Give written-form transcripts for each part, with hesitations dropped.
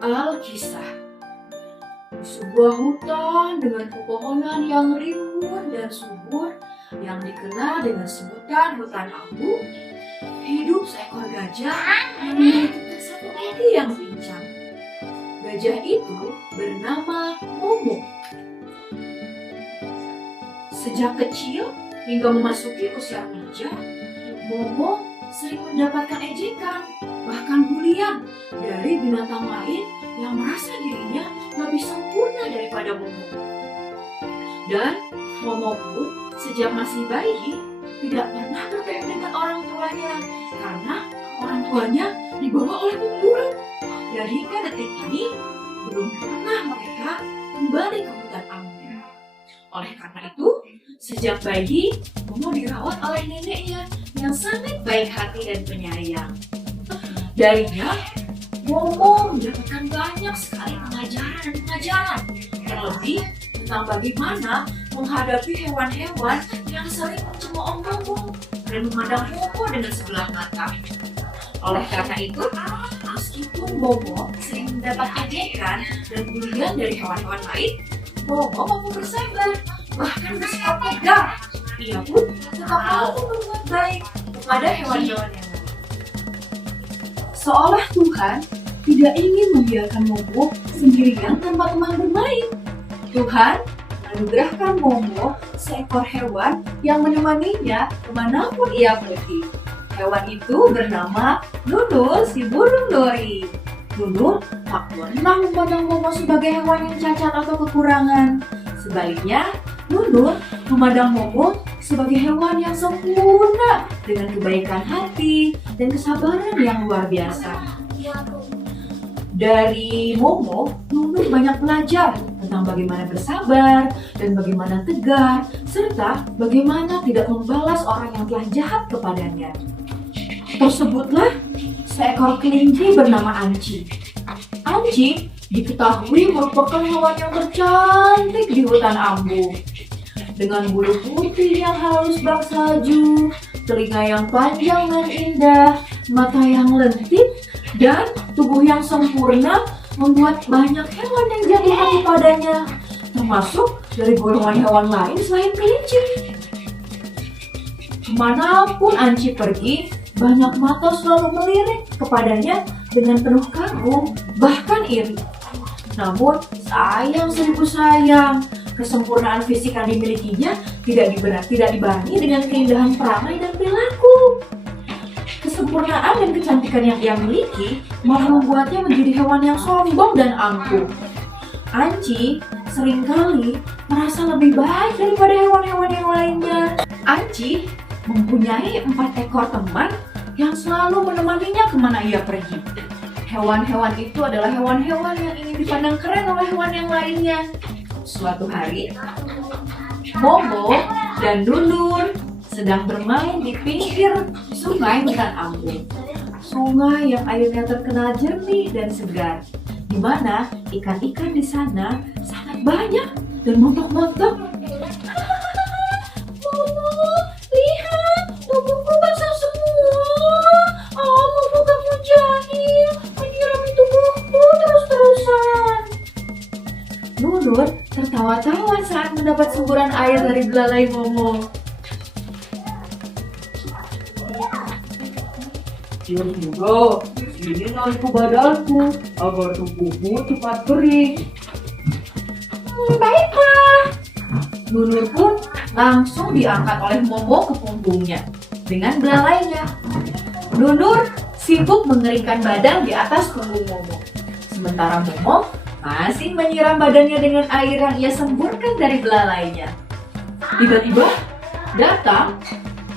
Alkisah. Di sebuah hutan dengan pepohonan yang rimbun dan subur yang dikenal dengan sebutan hutan ambu, hidup seekor gajah yang memiliki satu gigi yang pincang. Gajah itu bernama Momo. Sejak kecil hingga memasuki usia remaja, Momo sering mendapatkan ejekan, bahkan bulian dari binatang lain yang merasa dirinya lebih sempurna daripada Momo. Dan Momo pun sejak masih bayi tidak pernah bertemu dengan orang tuanya karena orang tuanya dibawa oleh pemburu. Dan hingga detik ini belum pernah mereka kembali ke hutan ambu. Oleh karena itu, sejak bayi Momo dirawat oleh neneknya yang sangat baik hati dan penyayang. Darinya, Momo mendapatkan banyak sekali pengajaran, terlebih tentang bagaimana menghadapi hewan-hewan yang sering mencemooh Momo dan memandang Momo dengan sebelah mata. Oleh karena itu, meskipun Momo sering mendapat ejekan dan bulian dari hewan-hewan lain, Momo mampu bersabar, bahkan bersikap tegar. Ia pun tetap mampu berbuat baik kepada hewan-hewan yang lain. Seolah Tuhan tidak ingin membiarkan Momo sendirian tanpa teman bermain. Tuhan anugerahkan Momo seekor hewan yang menemaninya kemanapun ia pergi. Hewan itu bernama Nunur si burung dori. Nunur tak pernah memandang Momo sebagai hewan yang cacat atau kekurangan. Sebaliknya, Nunur memandang Momo sebagai hewan yang sempurna dengan kebaikan hati dan kesabaran yang luar biasa. Dari Momo, Nunur banyak belajar tentang bagaimana bersabar dan bagaimana tegar, serta bagaimana tidak membalas orang yang telah jahat kepadanya. Tersebutlah seekor kelinci bernama Anci. Anci diketahui merupakan hewan yang tercantik di hutan ambu. Dengan bulu putih yang halus bak salju, telinga yang panjang dan indah, mata yang lentik, dan tubuh yang sempurna membuat banyak hewan yang jatuh hati padanya, termasuk dari golongan hewan lain selain kelinci. Kemanapun Anci pergi, banyak mata selalu melirik kepadanya dengan penuh kagum, bahkan iri. Namun, sayang seribu sayang, kesempurnaan fisik yang dimilikinya tidak dibarengi dengan keindahan perangai dan perilaku. Kesempurnaan dan kecantikan yang ia miliki malah membuatnya menjadi hewan yang sombong dan angkuh. Anci seringkali merasa lebih baik daripada hewan-hewan yang lainnya. Anci mempunyai 4 ekor teman yang selalu menemaninya kemana ia pergi. Hewan-hewan itu adalah hewan-hewan yang ingin dipandang keren oleh hewan yang lainnya. Suatu hari, Momo dan Nunur sedang bermain di pinggir sungai hutan ambu. Sungai yang airnya terkenal jernih dan segar, di mana ikan-ikan di sana sangat banyak dan montok-montok. Momo, lihat, tubuhku basah semua. Oh, Momo, kamu jahil, menyirami tubuhku terus-terusan. Nunur tertawa-tawa saat mendapat semburan air dari belalai Momo. Ya sudah, ini naik ke badanku agar tubuhmu cepat kering. Baiklah. Nunur pun langsung diangkat oleh Momo ke punggungnya dengan belalainya. Nunur sibuk mengeringkan badan di atas punggung Momo. Sementara Momo masih menyiram badannya dengan air yang ia semburkan dari belalainya. Tiba-tiba datang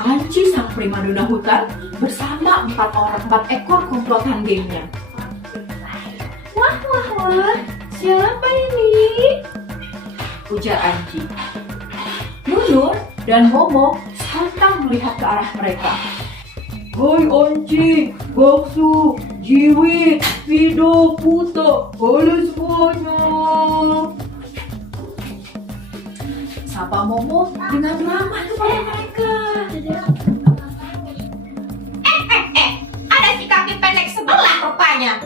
Anci sang primadona hutan bersama 4 ekor komplotan gengnya. Wah, siapa ini? Ujar Anci. Nunur dan Momo sontak melihat ke arah mereka. Hai Anci, Baksu, Jiwi, Fido, Puta, halo semuanya. Sapa Momo dengan ramah kepada mereka. Ada si kaki pendek sebelah rupanya.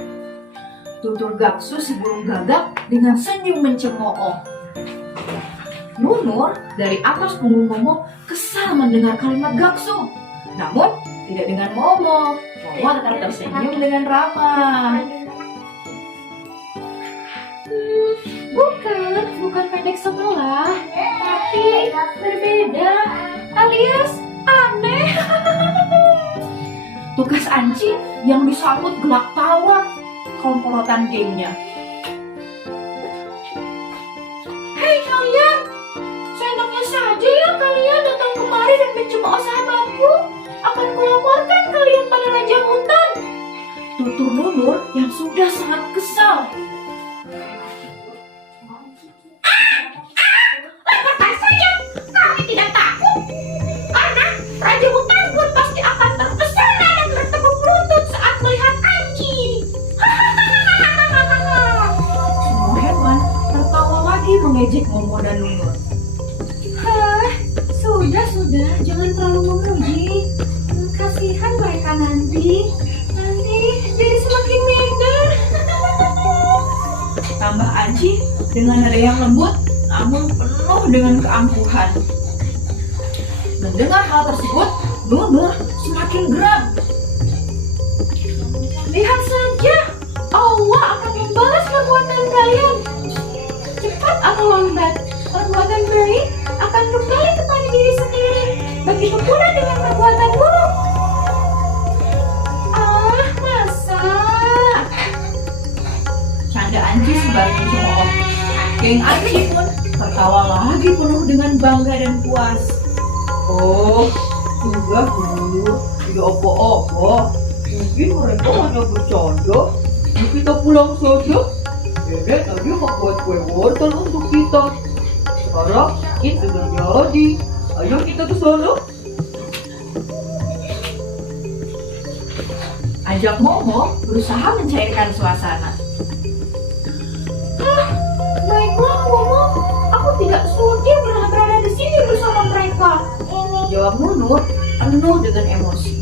tutur Gaksu si burung gagak dengan senyum mencemooh. Nunur dari atas punggung Momo kesal mendengar kalimat Gaksu. Namun tidak dengan Momo. Momo tetap tersenyum dengan ramah. Bukan pendek sebelah, tapi berbeda alias aneh. Tugas Anci yang disambut gelak tawa komplotan gengnya. Hei kalian, seenaknya saja ya kalian datang kemari dan mencemooh sahabatku. Akan kulaporkan kalian pada Raja Hutan. Tutur Nunur yang sudah sangat kesal. Katakan saja, kami tidak takut. Karena Raja Hutan pun pasti akan terpesona dan bertekuk lutut saat melihat Anci. Semua hewan tertawa lagi mengejek Momo dan Nunur. Sudah, jangan terlalu memuji. Kasihan mereka nanti jadi semakin minder. Tambah Anci dengan nada yang lembut namun penuh dengan keangkuhan. Mendengar hal tersebut, Nunur semakin geram. Lihat saja, Allah akan membalas perbuatan kalian. Cepat atau lambat, perbuatan baik akan kembali kepada diri sendiri. Begitu pula dengan perbuatan buruk. Masa? Canda Anci sembari mencemooh. Geng Anci pun tertawa lagi penuh dengan bangga dan puas. Oh, sudah dulu, tidak apa-apa. Mungkin mereka hanya bercanda. Yuk kita pulang saja. Nenek tadi membuat kue wortel untuk kita. Sekarang itu sudah jadi. Ayo kita ke sana. Ajak Momo berusaha mencairkan suasana. Baiklah Momo, aku tidak sudi berada di sini bersama mereka. Jawab Nunur penuh dengan emosi.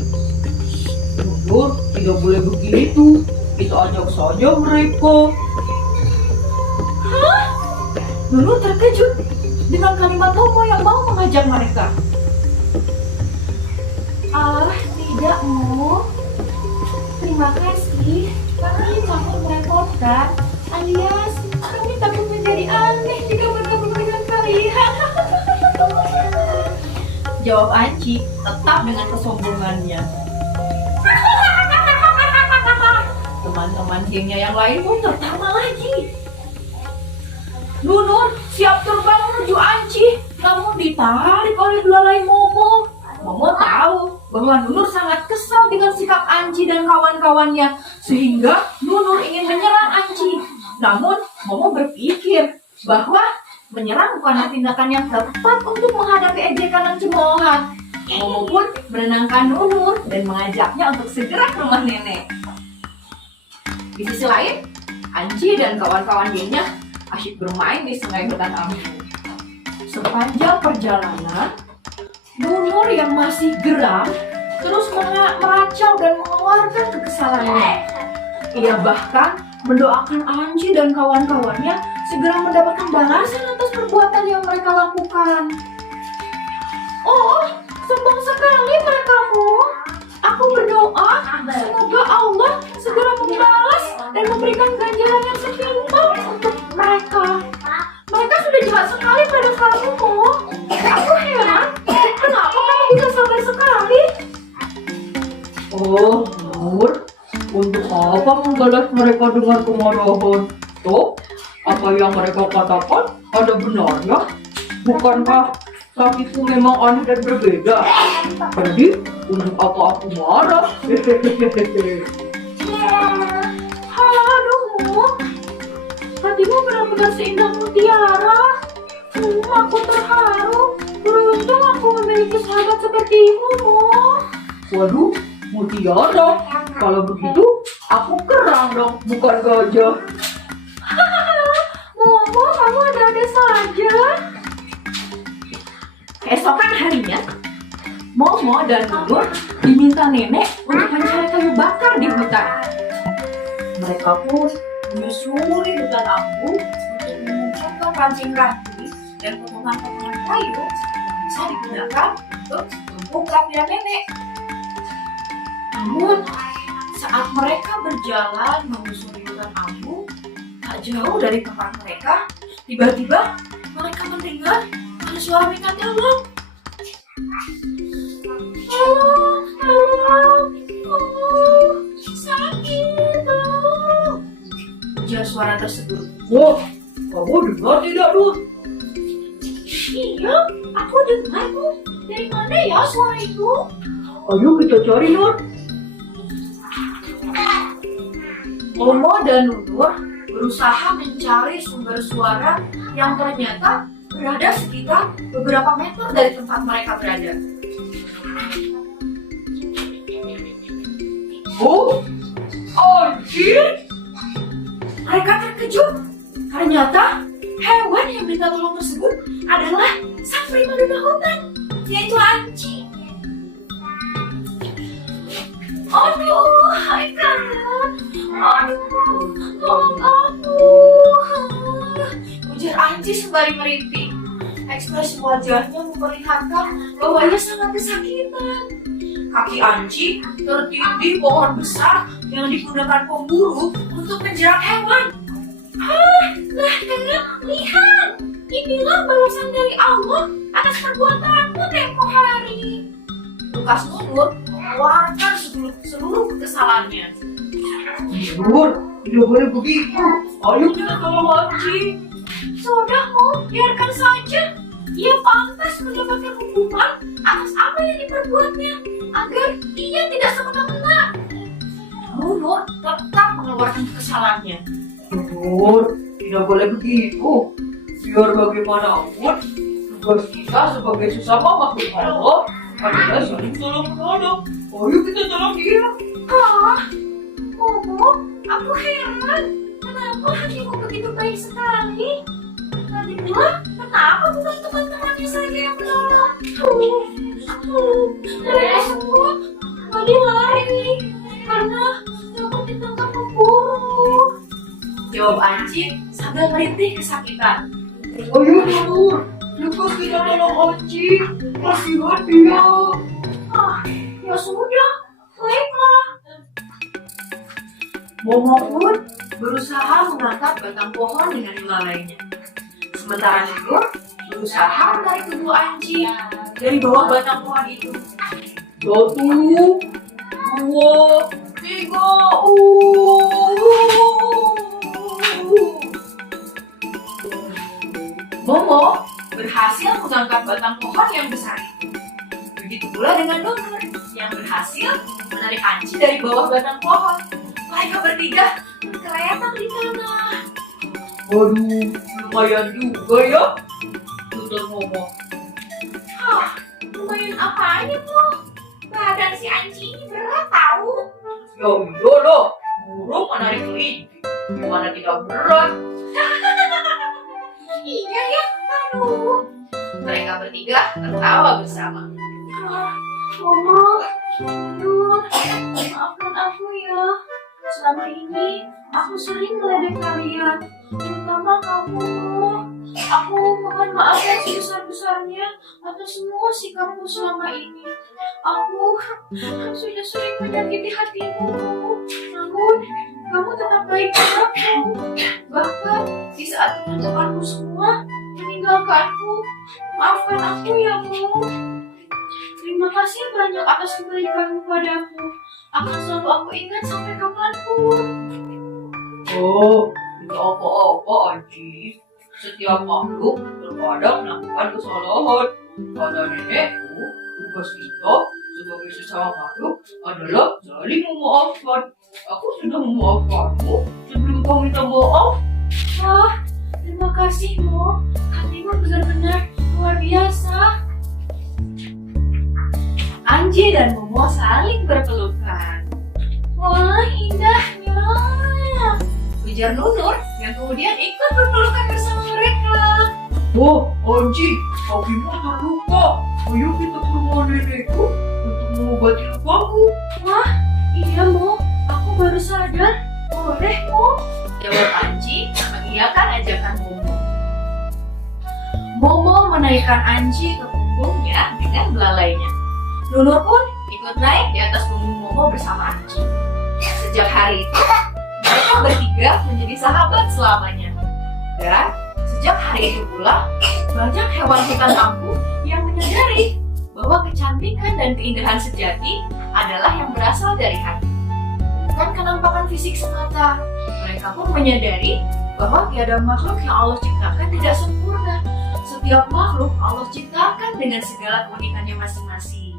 Nunur, tidak boleh begitu. Kita ajak saja mereka. Hah? Nunur terkejut dengan kalimat Momo yang mau mengajak mereka. Tidak Mo. Terima kasih, kami takut merepotkan, alias kami takut menjadi aneh jika bergabung dengan kalian. Jawab Anci tetap dengan kesombongannya. Teman-teman gengnya yang lain pun tertawa lagi. Nunur siap terbang menuju Anci, namun ditarik oleh belalai Momo. Momo tahu bahwa Nunur sangat kesal dengan sikap Anci dan kawan-kawannya, sehingga Nunur ingin menyerang Anci. Namun Momo berpikir bahwa menyerang bukanlah tindakan yang tepat untuk menghadapi ejekan dan cemoohan. Momo pun menenangkan Nunur dan mengajaknya untuk segera ke rumah nenek. Di sisi lain, Anci dan kawan-kawan gengnya asyik bermain di sungai hutan ampuh. Sepanjang perjalanan, Nunur yang masih geram terus meracau dan mengeluarkan kekesalannya. Ia bahkan mendoakan Anci dan kawan-kawannya segera mendapatkan balasan atas perbuatan yang mereka lakukan. Oh, sombong sekali merekamu. Aku berdoa semoga Allah segera membalas dan memberikan ganjaran yang setimpal untuk mereka. Mereka sudah jahat sekali pada kamu. Aku heran, kenapa kamu bisa sabar sekali? Oh, Nur, untuk apa membalas mereka dengan kemarahan? Toh, apa yang mereka katakan ada benarnya? Bukankah sakitku memang aneh dan berbeda? Jadi, untuk apa aku marah? Aduh, hatimu benar-benar seindah mutiara. Aku terharu. Beruntung aku memiliki sahabat sepertimu, Mo. Waduh, mutiara. Kalau begitu, aku kerang dong, bukan gajah. Momo, kamu ada-ada saja. Keesokan harinya, Momo dan Nunur diminta nenek untuk mencari kayu bakar di hutan. Mereka pun menyusuri hutan ambu untuk mengumpulkan ranting-ranting dan potongan-potongan kayu yang bisa digunakan untuk tumpuk kerapian nenek. Namun, saat mereka berjalan menyusuri hutan ambu, tak jauh dari tempat mereka, tiba-tiba mereka mendengar ada suara minta tolong. Sakit, ujar suara tersebut. Wah, kamu dengar tidak, Nur? Iya, aku dengar, Bu. Dari mana ya suara itu? Ayo kita cari, Nur. Momo dan Nunur berusaha mencari sumber suara yang ternyata berada sekitar beberapa meter dari tempat mereka berada. Oh, anjing! Mereka terkejut. Ternyata hewan yang minta tolong tersebut adalah sang primadona hutan, yaitu anjing. Aduh, Haikal. Aduh, tolong aku. Ujar anjing sembari merintih. Ekspresi wajahnya memperlihatkan bahwa ia sangat kesakitan. Kaki anjing tertindih pohon besar yang digunakan pemburu untuk menjerat hewan. Lihat, inilah balasan dari Allah atas perbuatanmu tempoh hari. Lukas Nunur mengeluarkan seluruh kekesalannya. Nur, tidak boleh begitu. Ayo kita tolong anjing. Sudahmu, biarkan saja. Ia pantas mendapatkan hukuman atas apa yang diperbuatnya, agar ia tidak semena-mena. Nunur tetap mengeluarkan kekesalannya. Nur, tidak boleh begitu. Biar bagaimanapun, tugas kita sebagai sesama makhluk Allah adalah saling tolong menolong. Ayo kita tolong dia. Momo, aku heran. Kenapa hatimu begitu baik sekali? Tadi pula, kenapa bukan teman-temannya saja yang menolong? Mereka semua tadi lari karena takut ditangkap pemburu. Jawab anjing sambil merintih kesakitan. Ayo Nur, lepas kita tolong anjing. Kasihan dia. Ya sudah, baiklah. Momo pun berusaha mengangkat batang pohon dengan belalainya. Sementara Nunur berusaha menarik tubuh anjing dari bawah batang pohon itu. 1, 2, 3. Momo berhasil mengangkat batang pohon yang besar itu. Begitu pula dengan Nunur yang berhasil menarik anjing dari bawah batang pohon. Mereka bertiga berkeliatan di tanah. Waduh, lumayan juga ya. Tutur Momo. Lumayan apanya tuh? Badan si anjing ini berat tahu. Ya iya loh, burung menarik kelinci. Gimana tidak berat? Iya ya, aduh. Mereka bertiga tertawa bersama. Momo, Nur, maafkan aku ya. Selama ini aku sering meledek kalian, terutama kamu. Aku mohon maaf yang sebesar-besarnya atas semua sikapku selama ini. Aku sudah sering menyakiti hatimu, namun kamu tetap baik padaku. Bahkan di saat menentukanku semua meninggalkanku. Maafkan aku ya, Mu. Terima kasih banyak atas kebaikanmu padaku. Akan selalu aku ingat sampai kapanpun. Oh, tidak apa-apa anjing. Setiap makhluk terkadang melakukan kesalahan. Kata nenekku, tugas kita sebagai sesama makhluk adalah saling memaafkan. Aku sudah memaafkanmu sebelum kau minta maaf. Terima kasih, Mo. Hatimu benar-benar luar biasa. Anji dan Momo saling berpelukan. Wah, indahnya. Ujar Nunur yang kemudian ikut berpelukan bersama mereka. Oh, anjing, kakimu terluka. Ayo kita ke rumah nenekku untuk mengobati lukamu. Iya, Mo. Aku baru sadar. Boleh, Mo. Jawab Anji mengiyakan ajakan Momo. Momo menaikkan Anji ke punggungnya dengan belalainya. Nunur pun ikut naik di atas punggung Momo bersama Anji. Sejak hari itu, mereka bertiga menjadi sahabat selamanya. Dan sejak hari itu pula, banyak hewan hutan kampung yang menyadari bahwa kecantikan dan keindahan sejati adalah yang berasal dari hati. Bukan kenampakan fisik semata. Mereka pun menyadari bahwa tiada makhluk yang Allah ciptakan tidak sempurna. Setiap makhluk Allah ciptakan dengan segala keunikannya masing-masing.